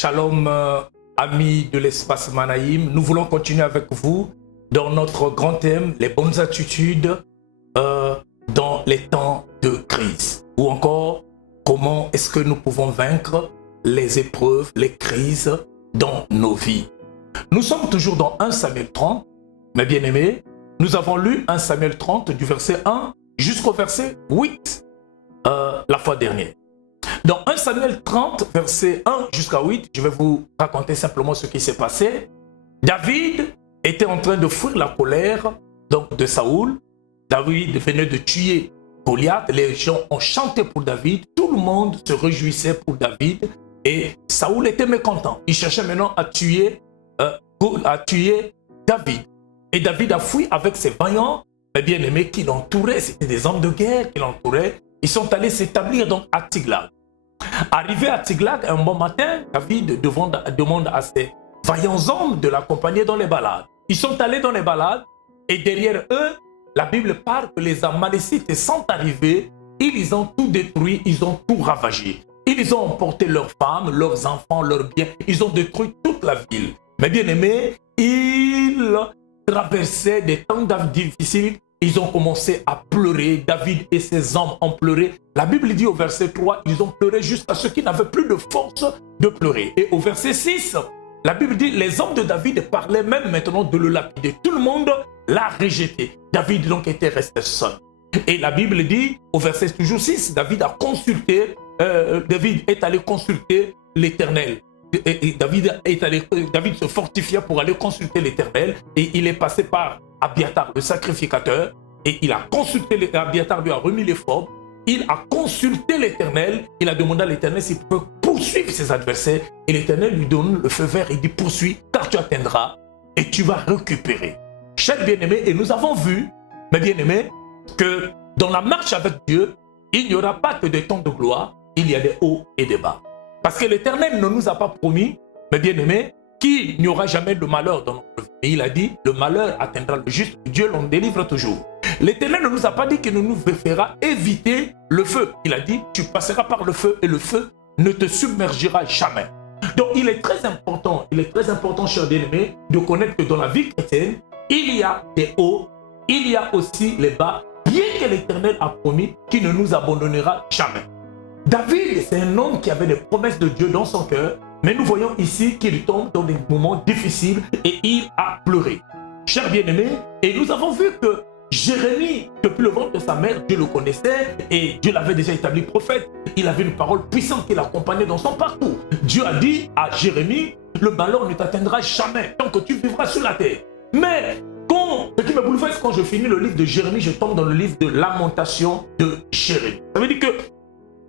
Shalom, amis de l'espace Manaïm. Nous voulons continuer avec vous dans notre grand thème, les bonnes attitudes dans les temps de crise. Ou encore, comment est-ce que nous pouvons vaincre les épreuves, les crises dans nos vies. Nous sommes toujours dans 1 Samuel 30, mes bien-aimés. Nous avons lu 1 Samuel 30 du verset 1 jusqu'au verset 8 la fois dernière. Dans 1 Samuel 30, verset 1 jusqu'à 8, je vais vous raconter simplement ce qui s'est passé. David était en train de fuir la colère de Saoul. David venait de tuer Goliath. Les gens ont chanté pour David. Tout le monde se réjouissait pour David. Et Saoul était mécontent. Il cherchait maintenant à tuer David. Et David a fui avec ses vaillants, mes bien-aimés, qui l'entouraient. C'était des hommes de guerre qui l'entouraient. Ils sont allés s'établir donc à Tiglag. Arrivé à Tiglag, un bon matin, David demande à ses vaillants hommes de l'accompagner dans les balades. Ils sont allés dans les balades et derrière eux, la Bible parle que les Amalécites sont arrivés, ils ont tout détruit, ils ont tout ravagé. Ils ont emporté leurs femmes, leurs enfants, leurs biens, ils ont détruit toute la ville. Mais bien aimés, ils traversaient des temps difficiles. Ils ont commencé à pleurer. David et ses hommes ont pleuré. La Bible dit au verset 3, ils ont pleuré jusqu'à ceux qui n'avaient plus de force de pleurer. Et au verset 6, la Bible dit, les hommes de David parlaient même maintenant de le lapider. Tout le monde l'a rejeté. David donc était resté seul. Et la Bible dit, au verset toujours 6, David est allé consulter l'Éternel. Et David se fortifia pour aller consulter l'Éternel. Et il est passé par Abiatar, le sacrificateur, et il a consulté, Abiatar lui a remis l'éphod, il a consulté l'Éternel, il a demandé à l'Éternel s'il peut poursuivre ses adversaires, et l'Éternel lui donne le feu vert, il dit poursuis, car tu atteindras, et tu vas récupérer. Chers bien-aimés, et nous avons vu, mes bien-aimés, que dans la marche avec Dieu, il n'y aura pas que des temps de gloire, il y a des hauts et des bas. Parce que l'Éternel ne nous a pas promis, mes bien-aimés, qu'il n'y aura jamais de malheur dans notre vie. Et il a dit, le malheur atteindra le juste, Dieu l'en délivre toujours. L'Éternel ne nous a pas dit qu'il nous fera éviter le feu. Il a dit, tu passeras par le feu et le feu ne te submergera jamais. Donc il est très important, chers bien-aimés, de connaître que dans la vie chrétienne, il y a des hauts, il y a aussi les bas, bien que l'Éternel a promis qu'il ne nous abandonnera jamais. David, c'est un homme qui avait des promesses de Dieu dans son cœur, mais nous voyons ici qu'il tombe dans des moments difficiles et il a pleuré. Chers bien-aimés, et nous avons vu que Jérémie, depuis le ventre de sa mère, Dieu le connaissait et Dieu l'avait déjà établi prophète. Il avait une parole puissante qui l'accompagnait dans son parcours. Dieu a dit à Jérémie, le malheur ne t'atteindra jamais tant que tu vivras sur la terre. Mais ce qui me bouleverse quand je finis le livre de Jérémie, je tombe dans le livre de Lamentation de Jérémie. Ça veut dire que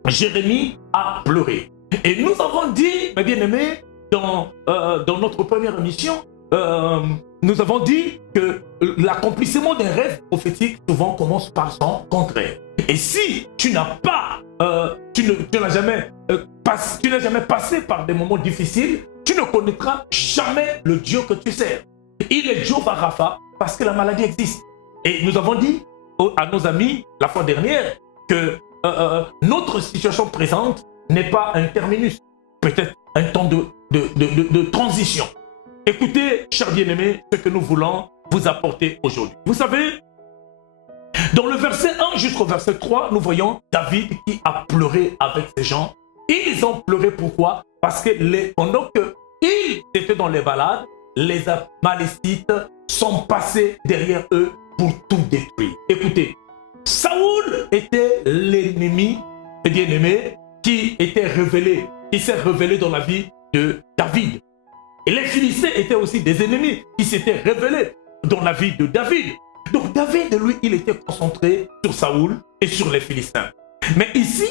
Jérémie a pleuré. Et nous avons dit, mes bien-aimés, dans notre première émission, nous avons dit que l'accomplissement d'un rêve prophétique souvent commence par son contraire. Et si tu n'as pas, tu n'as jamais passé par des moments difficiles, tu ne connaîtras jamais le Dieu que tu sers. Il est Jéhovah Rapha parce que la maladie existe. Et nous avons dit à nos amis la fois dernière que notre situation présente n'est pas un terminus, peut-être un temps de transition. Écoutez, chers bien-aimés, ce que nous voulons vous apporter aujourd'hui. Vous savez, dans le verset 1 jusqu'au verset 3, nous voyons David qui a pleuré avec ses gens. Ils ont pleuré pourquoi? Parce que pendant qu'ils étaient dans les balades, les Amalécites sont passés derrière eux pour tout détruire. Écoutez, Saoul était l'ennemi, bien-aimé, qui s'est révélé dans la vie de David. Et les Philistins étaient aussi des ennemis qui s'étaient révélés dans la vie de David. Donc David, lui, il était concentré sur Saoul et sur les Philistins. Mais ici,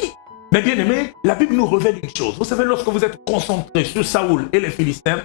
mes bien-aimés, la Bible nous révèle une chose. Vous savez, lorsque vous êtes concentré sur Saoul et les Philistins,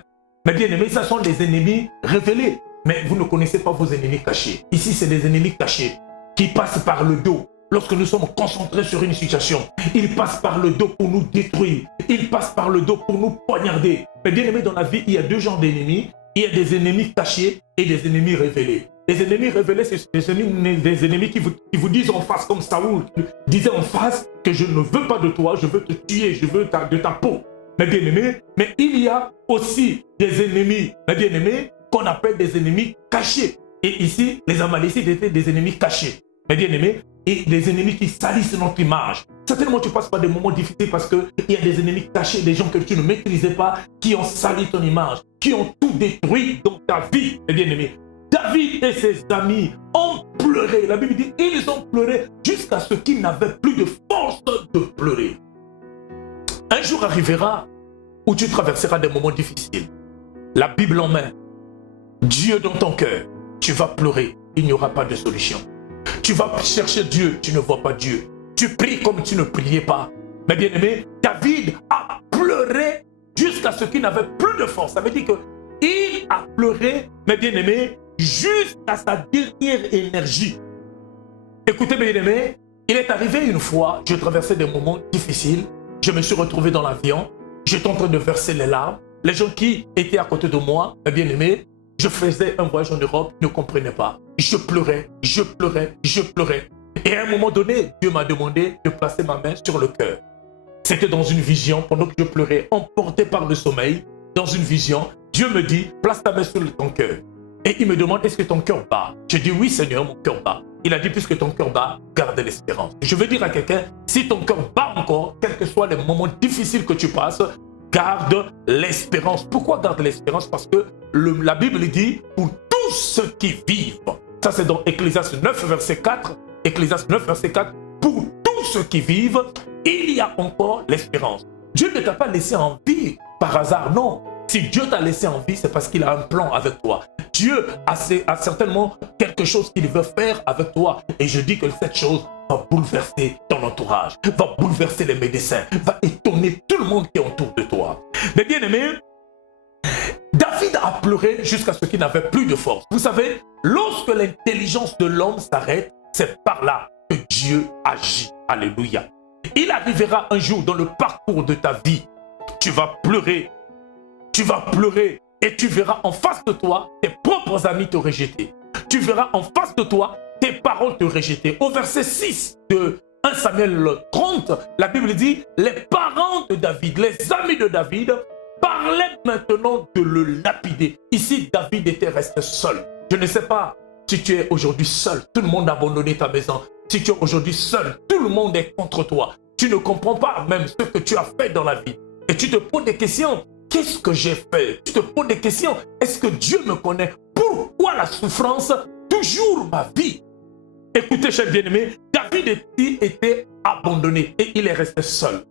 mes bien-aimés, ce sont des ennemis révélés. Mais vous ne connaissez pas vos ennemis cachés. Ici, c'est des ennemis cachés qui passent par le dos. Lorsque nous sommes concentrés sur une situation, ils passent par le dos pour nous détruire. Ils passent par le dos pour nous poignarder. Mais bien aimé, dans la vie, il y a deux genres d'ennemis. Il y a des ennemis cachés et des ennemis révélés. Les ennemis révélés, c'est des ennemis qui vous disent en face, comme Saoul disait en face, que je ne veux pas de toi, je veux te tuer, je veux de ta peau. mes bien-aimés, mais il y a aussi des ennemis, mes bien-aimés, qu'on appelle des ennemis cachés. Et ici, les Amalécites étaient des ennemis cachés, mes bien-aimés, et des ennemis qui salissent notre image. Certainement, tu passes par des moments difficiles parce qu'il y a des ennemis cachés, des gens que tu ne maîtrisais pas, qui ont sali ton image, qui ont tout détruit dans ta vie, mes bien-aimés. David et ses amis ont pleuré. La Bible dit, ils ont pleuré jusqu'à ce qu'ils n'avaient plus de force de pleurer. Un jour arrivera où tu traverseras des moments difficiles. La Bible en main, Dieu dans ton cœur, tu vas pleurer, il n'y aura pas de solution. Tu vas chercher Dieu, tu ne vois pas Dieu. Tu pries comme tu ne priais pas. Mais bien aimé, David a pleuré jusqu'à ce qu'il n'avait plus de force. Ça veut dire qu'il a pleuré, mais bien aimé, jusqu'à sa dernière énergie. Écoutez, bien aimé, il est arrivé une fois, je traversais des moments difficiles, je me suis retrouvé dans l'avion, j'étais en train de verser les larmes. Les gens qui étaient à côté de moi, bien aimé, je faisais un voyage en Europe, ils ne comprenaient pas. Je pleurais, je pleurais, je pleurais. Et à un moment donné, Dieu m'a demandé de placer ma main sur le cœur. C'était dans une vision, pendant que je pleurais, emporté par le sommeil, dans une vision, Dieu me dit, place ta main sur ton cœur. Et il me demande, est-ce que ton cœur bat? Je dis, oui Seigneur, mon cœur bat. Il a dit, puisque ton cœur bat, garde l'espérance. Je veux dire à quelqu'un, si ton cœur bat encore, quels que soient les moments difficiles que tu passes, garde l'espérance. Pourquoi garde l'espérance? Parce que la Bible dit, pour tous ceux qui vivent, ça c'est dans Ecclésiaste 9, verset 4, Ecclésiaste 9, verset 4, pour tous ceux qui vivent, il y a encore l'espérance. Dieu ne t'a pas laissé en vie par hasard, non. Si Dieu t'a laissé en vie, c'est parce qu'il a un plan avec toi. Dieu a certainement quelque chose qu'il veut faire avec toi. Et je dis que cette chose va bouleverser ton entourage, va bouleverser les médecins, va étonner tout le monde qui est autour de toi. Mais bien aimé, David a pleuré jusqu'à ce qu'il n'avait plus de force. Vous savez, lorsque l'intelligence de l'homme s'arrête, c'est par là que Dieu agit. Alléluia. Il arrivera un jour dans le parcours de ta vie, tu vas pleurer et tu verras en face de toi tes propres amis te rejeter. Tu verras en face de toi tes parents te rejeter. Au verset 6 de 1 Samuel 30, la Bible dit, les parents de David, les amis de David, parlaient maintenant de le lapider. Ici, David était resté seul. Je ne sais pas si tu es aujourd'hui seul, tout le monde a abandonné ta maison. Si tu es aujourd'hui seul, tout le monde est contre toi. Tu ne comprends pas même ce que tu as fait dans la vie. Et tu te poses des questions. Qu'est-ce que j'ai fait? Tu te poses des questions. Est-ce que Dieu me connaît? Pourquoi la souffrance toujours ma vie? Écoutez, chers bien-aimés, David était abandonné et il est resté seul.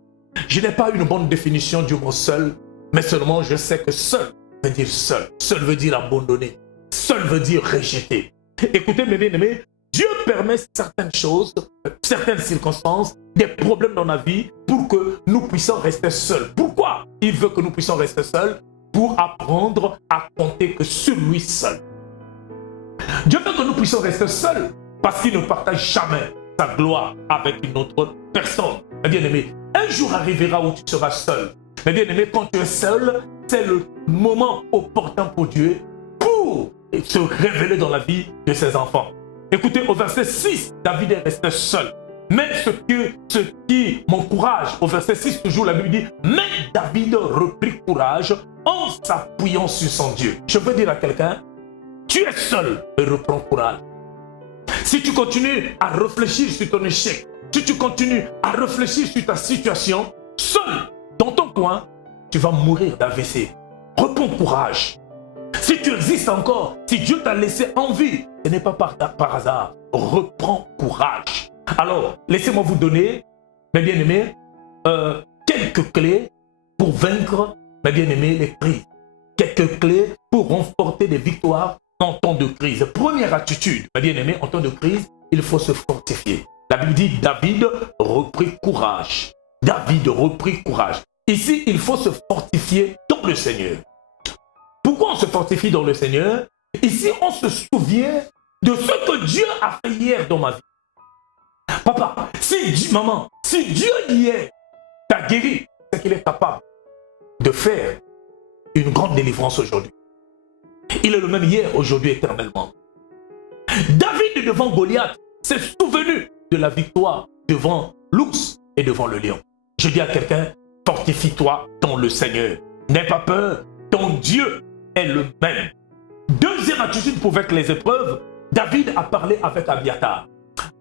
Je n'ai pas une bonne définition du mot seul, mais seulement je sais que seul veut dire seul. Seul veut dire abandonné. Seul veut dire rejeté. Écoutez, mes bien-aimés, Dieu permet certaines choses, certaines circonstances, des problèmes dans la vie pour que nous puissions rester seuls. Pourquoi il veut que nous puissions rester seuls? Pour apprendre à compter que sur lui seul. Dieu veut que nous puissions rester seuls parce qu'il ne partage jamais sa gloire avec une autre personne. Mes bien-aimés, un jour arrivera où tu seras seul. Mes bien-aimés, quand tu es seul, c'est le moment opportun pour Dieu pour se révéler dans la vie de ses enfants. Écoutez, au verset 6, David est resté seul. Mais ce qui m'encourage, au verset 6 toujours, la Bible dit, mais David reprit courage en s'appuyant sur son Dieu. Je veux dire à quelqu'un, tu es seul et reprends courage. Si tu continues à réfléchir sur ton échec, si tu continues à réfléchir sur ta situation, seul, dans ton coin, tu vas mourir d'AVC. Reprends courage. Si tu existes encore, si Dieu t'a laissé en vie, ce n'est pas par hasard. Reprends courage. Alors, laissez-moi vous donner, mes bien-aimés, quelques clés pour vaincre, mes bien-aimés, les crises. Quelques clés pour remporter des victoires en temps de crise. Première attitude, mes bien-aimés, en temps de crise, il faut se fortifier. La Bible dit, David reprit courage. David reprit courage. Ici, il faut se fortifier dans le Seigneur. Pourquoi on se fortifie dans le Seigneur? Ici, on se souvient de ce que Dieu a fait hier dans ma vie. Papa, maman, si Dieu hier t'a guéri, c'est qu'il est capable de faire une grande délivrance aujourd'hui. Il est le même hier, aujourd'hui, éternellement. David, devant Goliath, s'est souvenu de la victoire devant l'ours et devant le lion. Je dis à quelqu'un, fortifie-toi dans le Seigneur. N'aie pas peur, ton Dieu est le même. Deuxième attitude pour vaincre les épreuves, David a parlé avec Abiathar.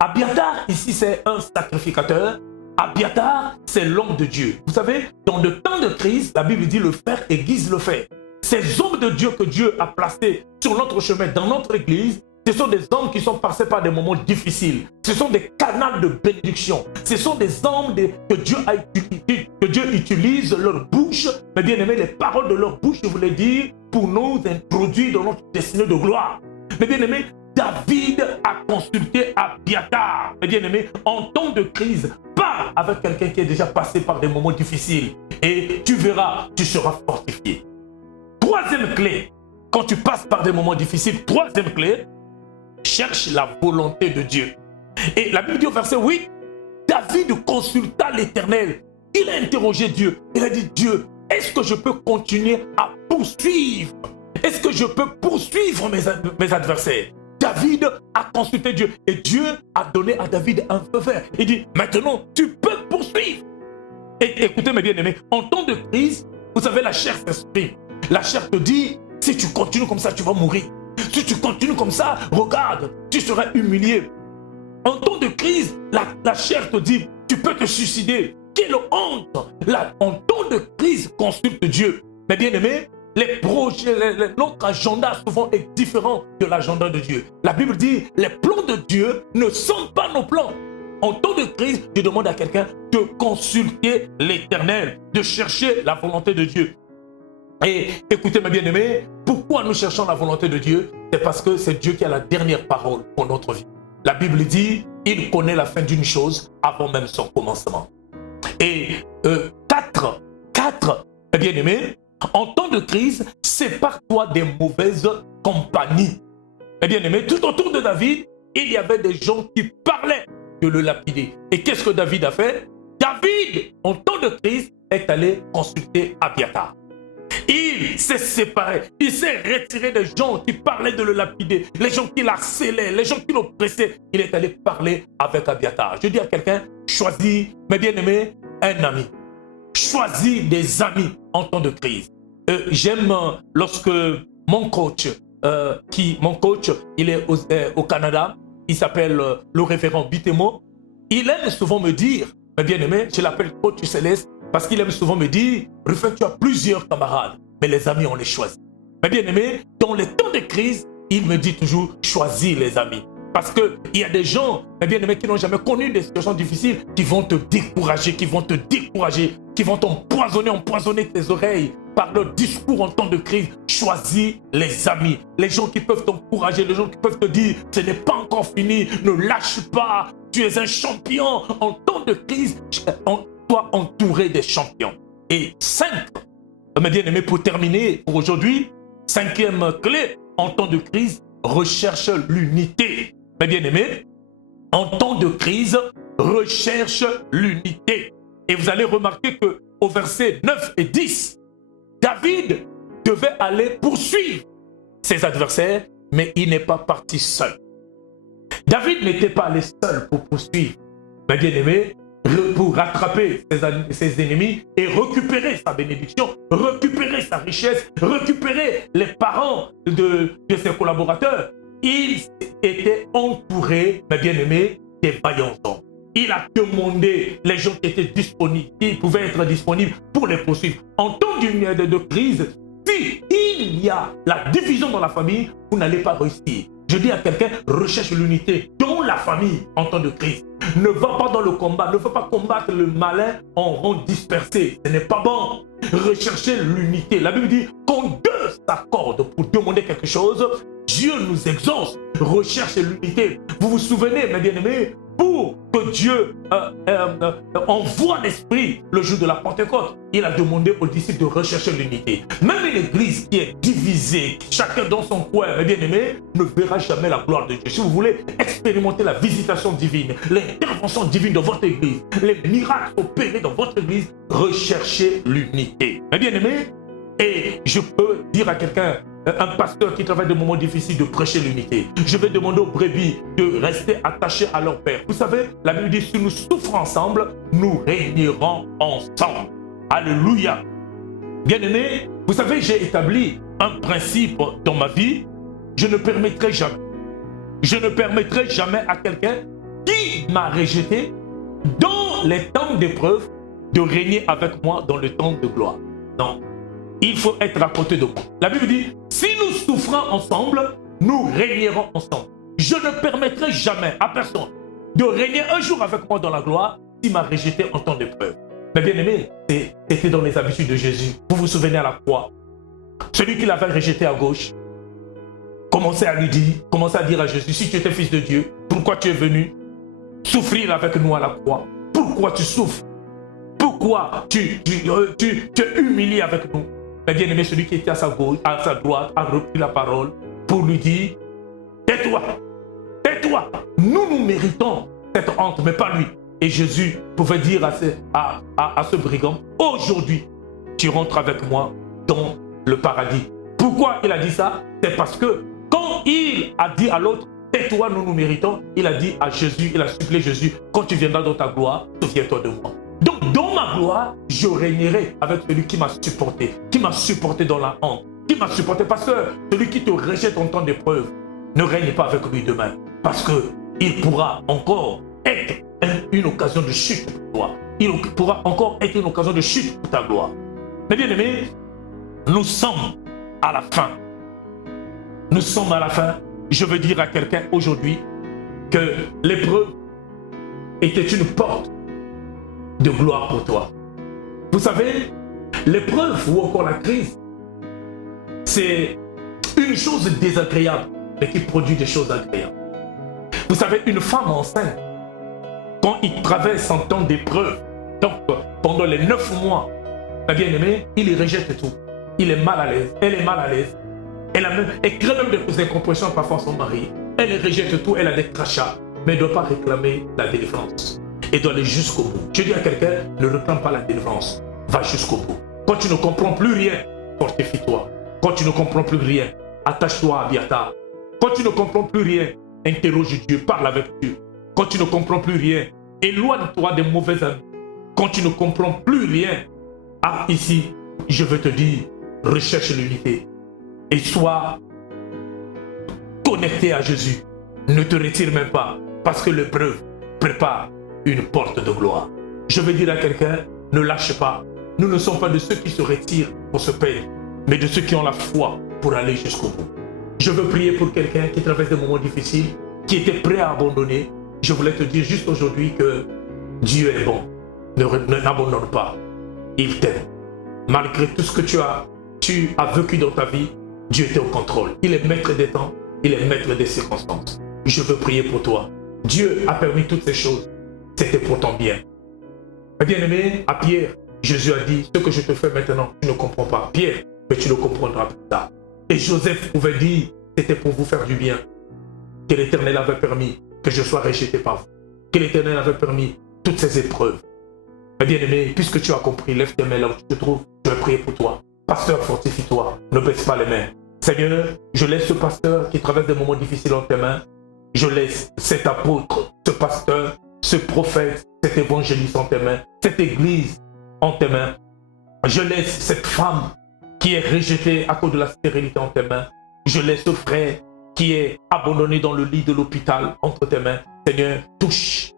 Abiathar, ici, c'est un sacrificateur. Abiathar, c'est l'homme de Dieu. Vous savez, dans le temps de crise, la Bible dit le fer aiguise le fer. Ces hommes de Dieu que Dieu a placés sur notre chemin, dans notre église, ce sont des hommes qui sont passés par des moments difficiles. Ce sont des canaux de bénédiction. Ce sont des hommes que Dieu utilise leur bouche. Mais bien aimé, les paroles de leur bouche, je voulais dire, pour nous introduire dans notre destinée de gloire. Mais bien aimé, David a consulté Abiathar. Mais bien aimé, en temps de crise, parle avec quelqu'un qui est déjà passé par des moments difficiles. Et tu verras, tu seras fortifié. Troisième clé, quand tu passes par des moments difficiles, troisième clé, cherche la volonté de Dieu. Et la Bible dit au verset 8, David consulta l'Éternel. Il a interrogé Dieu. Il a dit, Dieu, est-ce que je peux continuer à poursuivre? Est-ce que je peux poursuivre mes adversaires? David a consulté Dieu. Et Dieu a donné à David un feu vert. Il dit, maintenant, tu peux poursuivre. Et écoutez mes bien-aimés, en temps de crise, vous savez, la chair s'exprime. La chair te dit, si tu continues comme ça, tu vas mourir. Si tu continues comme ça, regarde, tu seras humilié. En temps de crise, la chair te dit, tu peux te suicider. Quelle honte! En temps de crise, consulte Dieu. Mais bien aimé, les projets, notre agenda souvent est différent de l'agenda de Dieu. La Bible dit, les plans de Dieu ne sont pas nos plans. En temps de crise, je demande à quelqu'un de consulter l'Éternel, de chercher la volonté de Dieu. Et écoutez mes bien-aimés, pourquoi nous cherchons la volonté de Dieu? C'est parce que c'est Dieu qui a la dernière parole pour notre vie. La Bible dit, il connaît la fin d'une chose avant même son commencement. Et 4, mes bien-aimés, en temps de crise, sépare-toi des mauvaises compagnies. Mes bien-aimés, tout autour de David, il y avait des gens qui parlaient de le lapider. Et qu'est-ce que David a fait? David, en temps de crise, est allé consulter Abiathar. Il s'est séparé, il s'est retiré des gens qui parlaient de le lapider, les gens qui l'harcelaient, les gens qui l'oppressaient. Il est allé parler avec Abiathar. Je dis à quelqu'un, choisis, mes bien-aimés, un ami. Choisis des amis en temps de crise. J'aime lorsque mon coach, il est au Canada, il s'appelle le révérend Bitemo. Il aime souvent me dire, mes bien-aimés, je l'appelle coach céleste, parce qu'il aime souvent me dire, Rufin, tu as plusieurs camarades, mais les amis, on les choisit. Mais bien aimé, dans les temps de crise, il me dit toujours, choisis les amis. Parce qu'il y a des gens, mes bien-aimés, qui n'ont jamais connu des situations difficiles, qui vont te décourager, qui vont empoisonner tes oreilles par leur discours en temps de crise. Choisis les amis, les gens qui peuvent t'encourager, les gens qui peuvent te dire, ce n'est pas encore fini, ne lâche pas, tu es un champion. En temps de crise, entouré des champions. Et 5, mes bien-aimés, pour terminer pour aujourd'hui, 5e clé, en temps de crise, recherche l'unité. Mes bien-aimés, en temps de crise, recherche l'unité. Et vous allez remarquer qu'au verset 9 et 10, David devait aller poursuivre ses adversaires, mais il n'est pas parti seul. David n'était pas allé seul pour poursuivre. Mes bien-aimés, pour rattraper ses ennemis et récupérer sa bénédiction, récupérer sa richesse, récupérer les parents de ses collaborateurs. Il était entouré, mes bien-aimés, des vaillants hommes. Il a demandé les gens qui étaient disponibles, qui pouvaient être disponibles pour les poursuivre. En temps de crise, si il y a la division dans la famille, vous n'allez pas réussir. Je dis à quelqu'un, recherche l'unité dans la famille en temps de crise. Ne va pas dans le combat, ne va pas combattre le malin en rang dispersé. Ce n'est pas bon. Recherchez l'unité. La Bible dit, quand deux s'accordent pour demander quelque chose, Dieu nous exauce. Recherche l'unité. Vous vous souvenez, mes bien-aimés, pour que Dieu envoie l'Esprit le jour de la Pentecôte, il a demandé aux disciples de rechercher l'unité. Même une église qui est divisée, chacun dans son coin, mes bien-aimés, ne verra jamais la gloire de Dieu. Si vous voulez expérimenter la visitation divine, l'intervention divine dans votre église, les miracles opérés dans votre église, recherchez l'unité. Mes bien-aimés, et je peux dire à quelqu'un, un pasteur qui travaille de moments difficiles, de prêcher l'unité. Je vais demander aux brebis de rester attachés à leur père. Vous savez, la Bible dit, si nous souffrons ensemble, nous régnerons ensemble. Alléluia. Bien-aimé, vous savez, j'ai établi un principe dans ma vie. Je ne permettrai jamais à quelqu'un qui m'a rejeté dans les temps d'épreuve de régner avec moi dans le temps de gloire. Non, il faut être à côté de moi. La Bible dit, si nous souffrons ensemble, nous régnerons ensemble. Je ne permettrai jamais à personne de régner un jour avec moi dans la gloire s'il m'a rejeté en temps d'épreuve. Mais bien aimé, c'était dans les habitudes de Jésus. Vous vous souvenez à la croix, celui qui l'avait rejeté à gauche, commençait à dire à Jésus, si tu étais fils de Dieu, pourquoi tu es venu souffrir avec nous à la croix? Pourquoi tu souffres? Pourquoi tu es humilié avec nous? Mais bien aimé, celui qui était à sa gauche, à sa droite, a repris la parole pour lui dire, tais-toi, tais-toi, nous méritons cette honte, mais pas lui. Et Jésus pouvait dire à ce brigand, aujourd'hui, tu rentres avec moi dans le paradis. Pourquoi il a dit ça? C'est parce que quand il a dit à l'autre, tais-toi, nous méritons, il a dit à Jésus, il a supplié Jésus, quand tu viendras dans ta gloire, souviens-toi de moi. Donc dans ma gloire, je régnerai avec celui qui m'a supporté dans la honte, qui m'a supporté. Parce que celui qui te rejette en temps d'épreuve, ne règne pas avec lui demain. Parce qu'il pourra encore être une occasion de chute pour toi. Il pourra encore être une occasion de chute pour ta gloire. Mais bien aimé, nous sommes à la fin. Nous sommes à la fin. Je veux dire à quelqu'un aujourd'hui que l'épreuve était une porte de gloire pour toi. Vous savez, l'épreuve ou encore la crise, c'est une chose désagréable, mais qui produit des choses agréables. Vous savez, une femme enceinte, quand il traverse un temps d'épreuve, donc pendant les 9 mois, ma bien-aimée, il rejette tout. Il est mal à l'aise, elle est mal à l'aise. Elle crée même des incompréhensions parfois à son mari. Elle rejette tout, elle a des crachats, mais elle ne doit pas réclamer la délivrance. Elle doit aller jusqu'au bout. Je dis à quelqu'un, ne réclame pas la délivrance, va jusqu'au bout. Quand tu ne comprends plus rien, fortifie-toi. Quand tu ne comprends plus rien, attache-toi à Abiatar. Quand tu ne comprends plus rien, interroge Dieu, parle avec Dieu. Quand tu ne comprends plus rien, éloigne-toi des mauvais amis. Quand tu ne comprends plus rien, ici, je veux te dire, recherche l'unité. Et sois connecté à Jésus. Ne te retire même pas, parce que l'épreuve prépare une porte de gloire. Je veux dire à quelqu'un, ne lâche pas. Nous ne sommes pas de ceux qui se retirent pour se perdre, mais de ceux qui ont la foi pour aller jusqu'au bout. Je veux prier pour quelqu'un qui traverse des moments difficiles, qui était prêt à abandonner. Je voulais te dire juste aujourd'hui que Dieu est bon. N'abandonne pas. Il t'aime. Malgré tout ce que tu as vécu dans ta vie, Dieu est au contrôle. Il est maître des temps, il est maître des circonstances. Je veux prier pour toi. Dieu a permis toutes ces choses. C'était pour ton bien. Bien-aimé, à Pierre, Jésus a dit, ce que je te fais maintenant, tu ne comprends pas. Pierre, mais tu le comprendras plus tard. Et Joseph pouvait dire, c'était pour vous faire du bien. Que l'Éternel avait permis que je sois rejeté par vous. Que l'Éternel avait permis toutes ces épreuves. Bien-aimé, puisque tu as compris, lève tes mains là où tu te trouves. Je vais prier pour toi. Pasteur, fortifie-toi. Ne baisse pas les mains. Seigneur, je laisse ce pasteur qui traverse des moments difficiles en tes mains. Je laisse cet apôtre, ce pasteur, ce prophète, cet évangéliste en tes mains. Cette église en tes mains. Je laisse cette femme qui est rejetée à cause de la stérilité en tes mains. Je laisse ce frère qui est abandonné dans le lit de l'hôpital entre tes mains. Seigneur, touche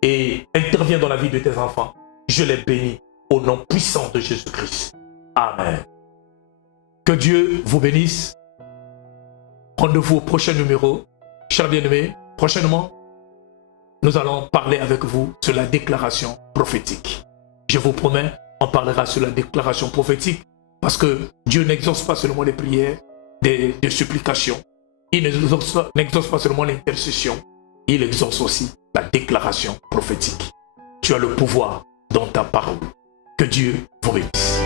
et interviens dans la vie de tes enfants. Je les bénis au nom puissant de Jésus-Christ. Amen. Que Dieu vous bénisse. Rendez-vous au prochain numéro. Chers bien-aimés, prochainement, nous allons parler avec vous sur la déclaration prophétique. Je vous promets, on parlera sur la déclaration prophétique parce que Dieu n'exauce pas seulement les prières, des supplications. Il n'exauce pas seulement l'intercession. Il exauce aussi la déclaration prophétique. Tu as le pouvoir dans ta parole. Que Dieu vous bénisse.